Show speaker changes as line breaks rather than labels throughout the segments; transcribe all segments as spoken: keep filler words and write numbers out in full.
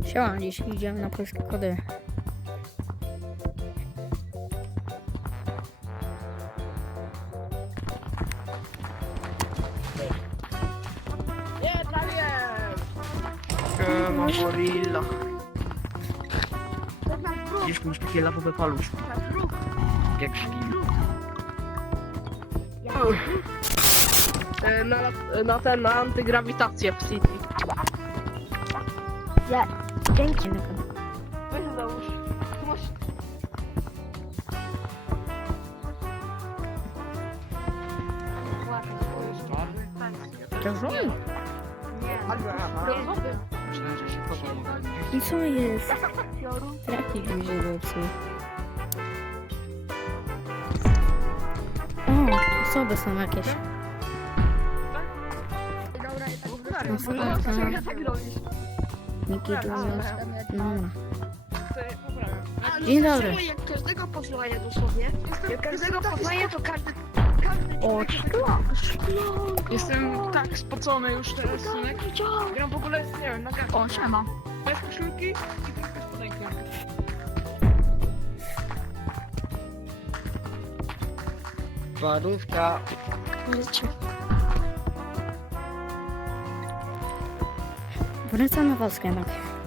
Siema, dziś idziemy na polskie kody.
Nie, trafiłem! Siema, gorilla. Dziś mi takie lawowe paluszki. Jak szlin. Na, na ten, na antygrawitację w City.
Ja, dzięki.
Weź załóż.
To żon?
Myślałem, że się pomogę.
I co jest? Traki mi się zepsuł. O, osoby są jakieś. Następna. Niki Junior. No. Dzień dobry.
Jak każdego poznaję dosłownie. Jak każdego poznaję, to każdy... każdy
O,
szklak,
Jestem tak spocony już teraz, synek. Gram w ogóle, nie wiem, na kartę.
O, siema.
Bez koszulki i trochę spodenki. Parówka.
Wracam na Polskę jednak.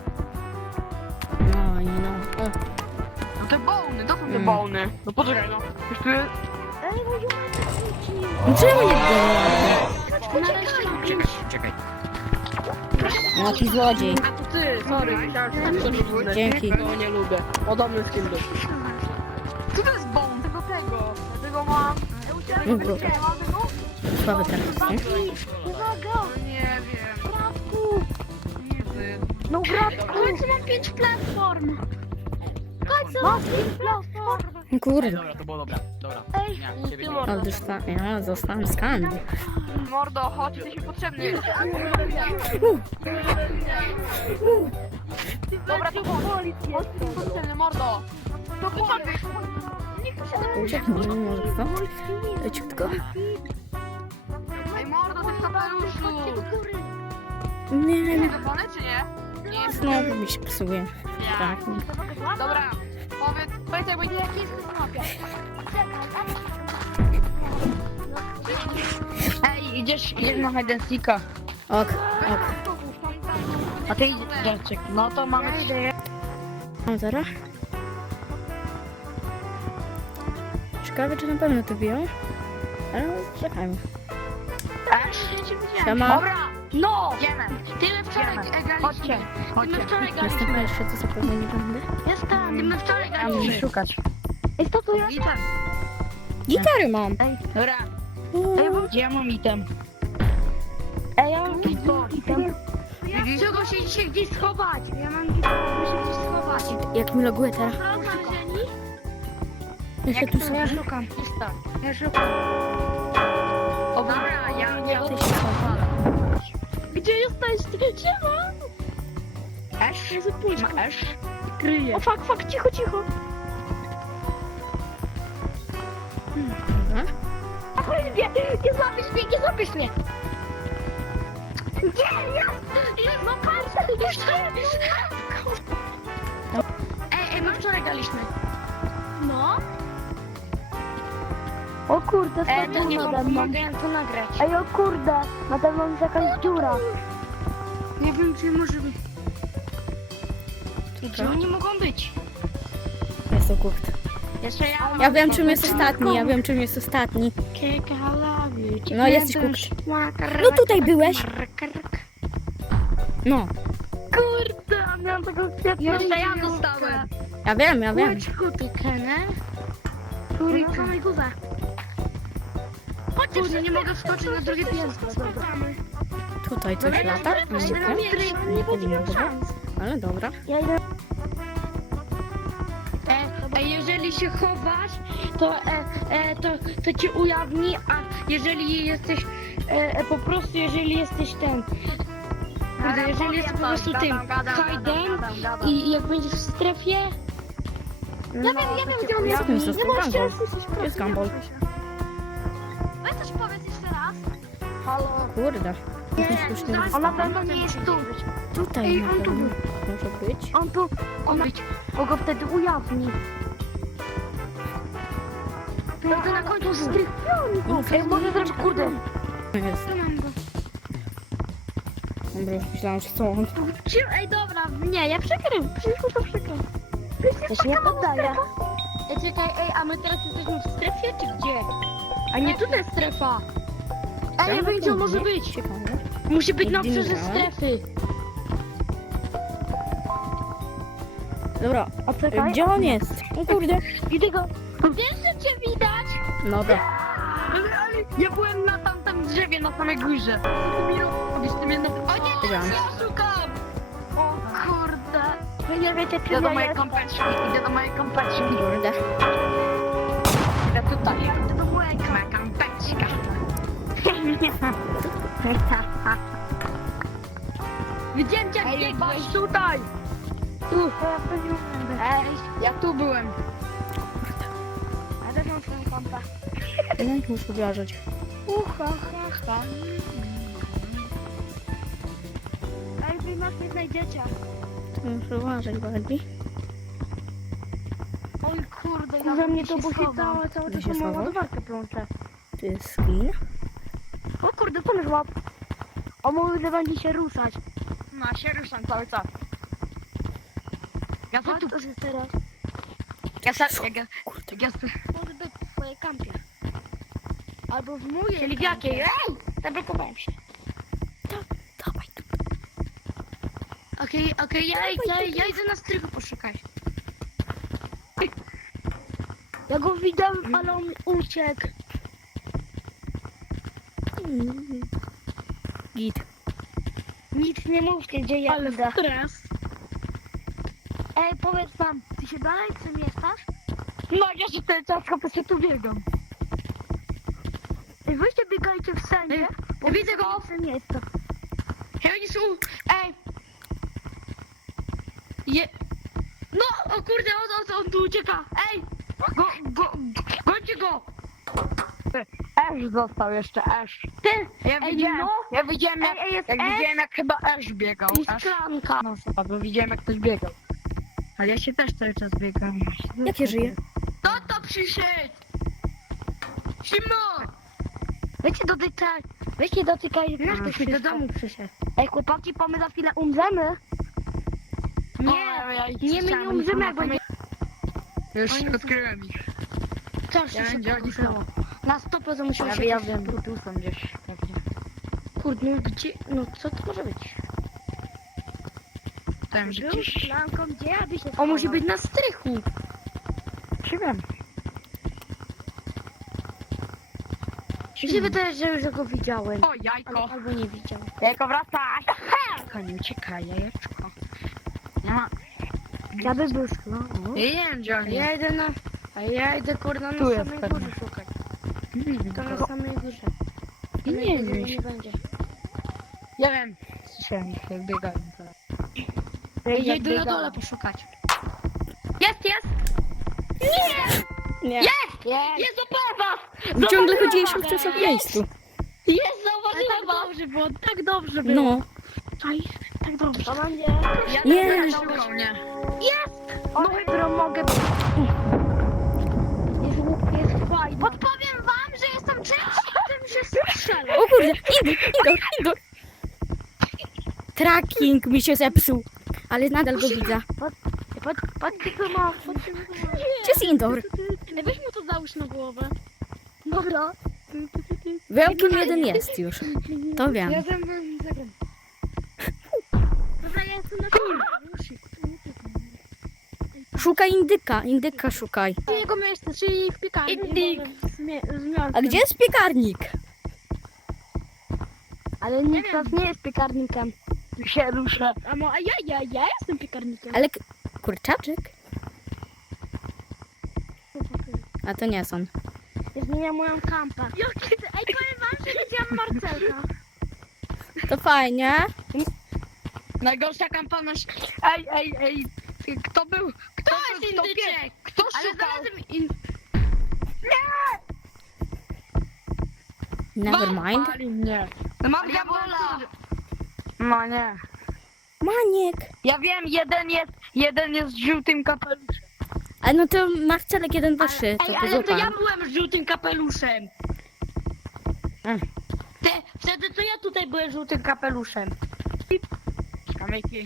No i no. O.
No te bony, dokąd te
Mm.
bony? No poczekaj, no. Jeszcze...
Ej, no
No czemu nie było?
Czekaj, czekaj.
No jaki złodziej.
A to ty, sorry, myślałem, że to jest
Dzięki.
Tego nie lubię. Podobny skin był. Co to jest bon? Tego, tego. Tego mam.
No było. Słaby teraz, nie?
Uwaga!
No nie wiem.
Bratku!
Nie wiem.
No bratku! W końcu mam pięć platform! W końcu mam pięć platform!
No kurde.
Dobra, to było dobra. Dobra.
Ej,
Nie, ciebie nie.
Ale dostałem, ja zostałem skam.
Mordo, chodź, ty się potrzebny. Dobra, to chodź. Chodź, ty się potrzebny, mordo. To chodź.
Ucieknij, może co? Leciutko.
Ej, mordo, ty w kapeluszu.
Nie, nie.
To bony, czy nie? Nie.
Znowu mi się psuje. Tak.
Dobra, powiedz, powiedz jakby nie jakie jest Ej, idziesz, idziesz na hide and seeka.
Ok, ok.
A ty idziesz, Jarczyk. No to mamy...
Mam zero. Ciekawe, czy na pewno to biją. Ale czekajmy. Siema.
Dobra, no! Idziemy. Ty my wczoraj graliśmy. Chodźcie, chodźcie. My wczoraj graliśmy.
Następna jeszcze to zapewne nie będę.
Jestem!
Ty my wczoraj graliśmy.
Szukać.
Ej, co tu jest?
Item.
Gitary mam.
Dobra.
Ej, bo...
Gdzie ja mam item?
Ej, ja mam
Co?
item.
Czego się dzisiaj gdzieś schować? Ja mam muszę gdzieś schować.
Jak mi loguje teraz. Ja się tu
Ja
sobie...
szukam, pusta. Ja szukam. O, dobra, ja nie
Ty się chowam.
Gdzie jesteś? Gdzie mam?
Esz? Ma esz?
O, fuck, fuck, cicho, cicho.
Dobra.
Nie, nie złapiesz mnie, nie złapiesz mnie. Nie, jest, jest, no patrz, już to jest.
Ej, ej, my wczoraj graliśmy.
No. O kurde,
Ej, to
spadł
nie
nade mną.
pomagałem to nagrać.
Ej, o kurde, nade mną jest jakaś dziura.
Nie wiem, czy może być. Gdzie
Co?
oni mogą być?
Jest to kucht.
Jeszcze ja mam...
Ja wiem, czym jest ostatni. Ja wiem, czym jest ostatni. No, jesteś kukt. No tutaj byłeś. No.
Kurde, miałam tego kwiatka.
Jeszcze ja dostałem.
Ja wiem, ja wiem.
Kutykenę. Kurde, na samej górze. Chodźcie,
Kurde, nie mogę wskoczyć na drugie piętro.
Tutaj coś lata.
Ja
Nie
idę na
wiem.
pierwszy,
Nie
nie
powinno
będzie
być.
szans.
Ale dobra.
Ja idę...
E, e, jeżeli się chowasz, to, e, e, to, to cię ujawni, a jeżeli jesteś e, e, po prostu, jeżeli jesteś ten, kurde, jeżeli jesteś po prostu tym hidem i jak będziesz w strefie,
Ja wiem, ja wiem, gdzie on jest.
Co to jest za
Nie możecie
gumball?
słyszeć, proszę.
Jest gumball.
Weź coś powiedz jeszcze raz.
halo,
Kurde.
Nie, ona pewno nie jest tu.
Tutaj
Ej,
na
on tu
pewno.
był.
Może być.
On tu, on, on go wtedy ujawni. Wtedy na końcu strych. Ej, może zrobić kurde.
Jest.
Tu mam go.
Dobra, już myślałam, że co on.
Czy- Ej, dobra, nie, ja przegram. Wszystko to przegram.
Ja się nie poddaję.
Ej, czekaj, ej, a my teraz jesteśmy w strefie, czy gdzie?
A nie tutaj jest strefa. Ej, nie wiem gdzie on może być.
Ciekawe.
Musi być na
Nigdy nie
obszarze
grałem.
strefy.
Dobra,
A czekaj.
gdzie on jest? O kurde.
Widzę go.
Wiesz, że cię widać?
No to.
Ale, ale ja byłem na tamtym drzewie, na samej górze. Co ty mi robisz? Ty mnie na... O nie,
Wiedziałam.
teraz ja szukam!
O kurde. Wy nie wiecie, czy
Idę do
ja
mojej
jestem.
kąpeczki, idę do mojej kąpeczki.
Kurde.
Idę tutaj.
Idę do mojej
Moja kąpeczka.
Widziałem cię, jak
Ej,
biegłeś.
patrz tutaj! Tu. Ej, ja tu byłem.
Ja też mam swoją pompę.
No i muszę uważać.
Ucha, ha, ha. Ej, wy nas nie znajdziecie.
To muszę uważać bardziej.
Oj kurde, ja
Kurwa
bym
mnie to
się
bo się
schowam.
całe, cały
Gdzie
czas
się
mam
schował?
ładowarkę plączę.
Tu jest skin.
O kurde, pomyśl łap. O mój, że będzie się ruszać.
No, ja się ruszam cały czas. Ja
Co
tu,
to jest teraz?
ja se, jak ja,
Kurde.
jak ja se,
Może być w twojej kampie. Albo w mojej
czyli w
kampie.
jakiej? Ej, zablokowałem się.
Dawaj tu.
Okej, okej, ja, ja, ja idę na strychu poszukać.
Ja go widziałem, ale on uciekł.
Mm. Git.
Nic nie mówcie, gdzie ja
Ale
idę.
stres.
Ej, powiedz nam, ty się dalej przemieszczasz?
No, ja się cały czas po prostu tu biegam.
Ej, weźcie biegajcie wszędzie.
Ej,
bo
widzę go.
widzę miejsce.
Ej, oni są, ej. Je... No, o kurde, on, on, on tu ucieka. Ej, go, go, gońcie go. Ash został jeszcze, Ash.
Ty,
Ja
ej,
widziałem,
no.
ja widziałem jak,
Ej, ej, jest
jak
Ash.
widziałem jak chyba Ash biegał.
I
Ash.
szklanka.
No chyba, bo widziałem jak ktoś biegał. Ale ja się też cały czas biegam.
Jak ja żyję?
Kto to przyszedł? Szymon!
Weźcie dotykaj, weźcie dotykaj.
Jak ktoś mi do domu przyszedł?
Ej, chłopaki, bo my za chwilę umrzemy. Nie, nie, my nie umrzemy, jak będzie...
Już
Oni są-
odkryłem ich.
Coś
Ja
się
wiem, gdzie oni
poruszyło.
są.
Na sto procent musimy
Ja
się...
wiem, ja wiem, tu są gdzieś pewnie.
Kurde, no gdzie... No co to może być?
Tam, że
Był
gdzieś...
szklanką, gdzie ja by się
On musi
schował?
być na strychu. Czy wiem?
Mi się wydaje, że już go widziałem.
O,
Albo,
jajko.
albo nie widziałem.
Jajko, wracaj! Jajko, nie uciekaj, jajeczko. Nie ma...
Ja by był szklanką.
Ja nie wiem, gdzie on
Ja
jest.
idę na... A ja idę kurde na
Tu jest
samej
pewnie.
górze szukać.
Hmm,
To na
to-
samej górze.
Nie
Samej
wiem.
górze nie będzie.
Ja wiem. Słyszałem ich, jak biegają teraz.
Jak
Ja idę na
biegałem.
dole poszukać. Jest, jest!
Nie.
Jest!
Jest!
Jest, złapałem was!
My ciągle
Złapałem
chodziliśmy w
was!
tym samym miejscu.
Jest,
Ale
zauważyłem
tak
was!
dobrze było, tak dobrze było.
No.
Czaj, tak dobrze. To będzie...
Ja
Nie.
nie będę szukał, nie.
No chyba mogę... Jest, jest fajnie. Podpowiem wam, że jestem częściej tym, że strzelę.
O kurde, Indor, Indor, Indor. Tracking mi się zepsuł. Ale nadal go widzę.
Pod, pod tylko ma... Pod,
Gdzie jest Indor?
Ej, weź mu to załóż na głowę. Dobra.
Wielkim jeden jest już. To wiem.
Ja tam byłem, zagram.
Dobra, ja jestem na
Szukaj indyka, indyka szukaj.
jego miejsce, czyli w piekarni.
Indyk.
A gdzie jest piekarnik?
Ale nikt z nas nie jest piekarnikiem.
Się ruszę.
A, mo, a ja, ja, ja jestem piekarnikiem.
Ale k- kurczaczek? A to nie są.
Ja zmieniam moją kampę. Ej, powiem wam, że widziałam Marcelka.
To fajnie.
Najgorsza kampania. Ej, ej, ej. Kto był? Kto,
jest
kto,
indyczek?
pie- kto
Ale
szukał?
znalazłem in...
Never mind.
Wali mnie. No mam
Ale ja
diabola.
byłem
No nie.
Maniek.
Ja wiem, jeden jest, jeden jest z żółtym kapeluszem.
A no to Marcelek jeden, dwa, trzy.
Ej,
To
ale to
złapałem.
ja byłem z żółtym kapeluszem.
Mm.
Te, wtedy to ja tutaj byłem z żółtym kapeluszem. Kamyki.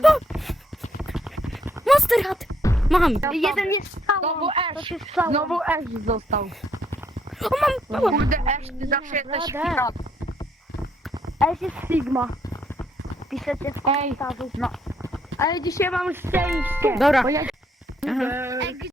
Monster Hat! Mam!
Jeden jest znowu Ash. Znowu Ash został.
O, mam!
O kurde, Ash, ty zawsze jesteś pirat.
Ash jest Sigma. Piszecie w komentarzu.
No. Ale dzisiaj mam szczęście.
Dobra.
Bo ja...
Aha.
Ej,